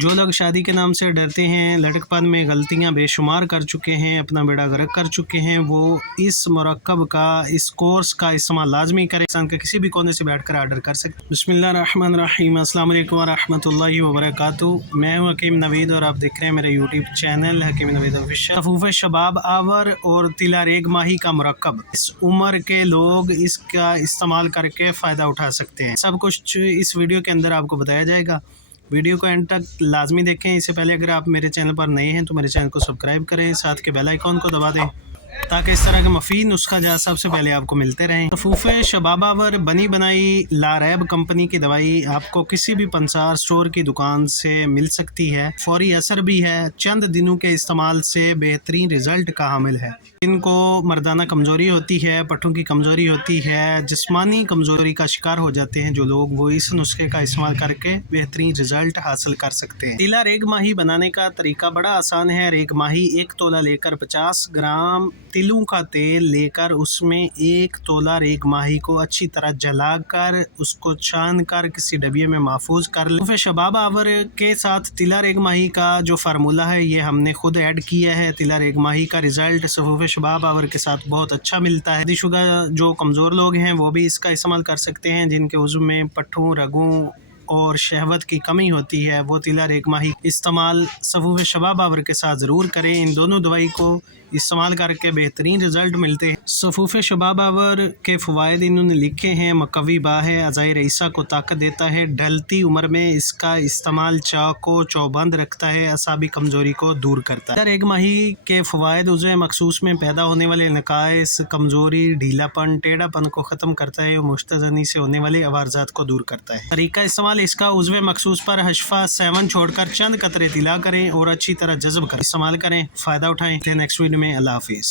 जो लोग शादी के नाम से डरते हैं, लड़कपन में गलतियां बेशुमार कर चुके हैं, अपना बेड़ा गर्क कर चुके हैं, वो इस मुरक्कब का, इस कोर्स का इस्तेमाल लाजमी करें। पाकिस्तान के किसी भी कोने से बैठकर ऑर्डर कर सकते हैं। बिस्मिल्लाहिर्रहमानिर्रहीम, अस्सलाम वालेकुम वरहमतुल्लाहि वबरकातुहू। मैं हूं हकीम नवीद और आप देख रहे हैं मेरा YouTube channel Hakeem Naveed official. सफूफ शबाब आवर और तिला रेग माही का मुरक्कब, इस उम्र के लोग इसका इस्तेमाल करके फ़ायदा उठा सकते हैं। सब कुछ इस वीडियो के अंदर आपको बताया जाएगा। वीडियो को एंड तक लाजमी देखें। इससे पहले अगर आप मेरे चैनल पर नए हैं तो मेरे चैनल को सब्सक्राइब करें, साथ के बेल आइकॉन को दबा दें ताकि इस तरह के मफीद नुस्खा जहाँ सबसे पहले आपको मिलते रहें। सफूफ़े शबाबावर बनी बनाई लारैब कंपनी की दवाई आपको किसी भी पंसार स्टोर की दुकान से मिल सकती है। फौरी असर भी है, चंद दिनों के इस्तेमाल से बेहतरीन रिज़ल्ट का हामिल है। इनको मर्दाना कमज़ोरी होती है, पट्टों की कमज़ोरी होती है, जिस्मानी कमज़ोरी का शिकार हो जाते हैं जो लोग, वो इस नुस्खे का इस्तेमाल करके बेहतरीन रिज़ल्ट हासिल कर सकते हैं। तिला रेग माही बनाने का तरीका बड़ा आसान है। रेग माही 1 तोला लेकर 50 ग्राम तिलों का तेल लेकर उसमें 1 तोला रेग माही को अच्छी तरह जलाकर उसको छान कर किसी डबिये में महफूज कर लें। शबाब आवर के साथ तिला रेग माही का जो फार्मूला है ये हमने खुद ऐड किया है। तिला रेग माही का रिज़ल्ट सफूफ शबाब आवर के साथ बहुत अच्छा मिलता है। शुगर जो कमज़ोर लोग हैं वो भी इसका इस्तेमाल कर सकते हैं। जिनके उज़्व में पट्ठों, रगों और शहवत की कमी होती है वो तिला रेग माही इस्तेमाल सफूफ शबाब आवर के साथ ज़रूर करें। इन दोनों दवाई को इस्तेमाल करके बेहतरीन रिज़ल्ट मिलते हैं। सफूफ शबाब आवर के फ़वाइद इन्होंने लिखे हैं। मकवी बा है, अज़ाए रईसा को ताकत देता है, ढलती उम्र में इसका इस्तेमाल चाक़ को चौबंद रखता है, असाबी कमज़ोरी को दूर करता है। रेग माही के फ़वाइद उज़्व मखसूस में पैदा होने वाले नकाइस, कमज़ोरी, ढीलापन, टेढ़ापन को ख़त्म करता है और मुश्तज़नी से होने वाले अवारज़ात को दूर करता है। तरीका इस्तेमाल इसका उज़्व मखसूस पर हशफा 7 छोड़कर चंद कतरे तिला करें और अच्छी तरह जज़ब कर इस्तेमाल करें। फ़ायदा उठाएँ। नेक्स्ट वीडियो में अल्लाह हाफिज़।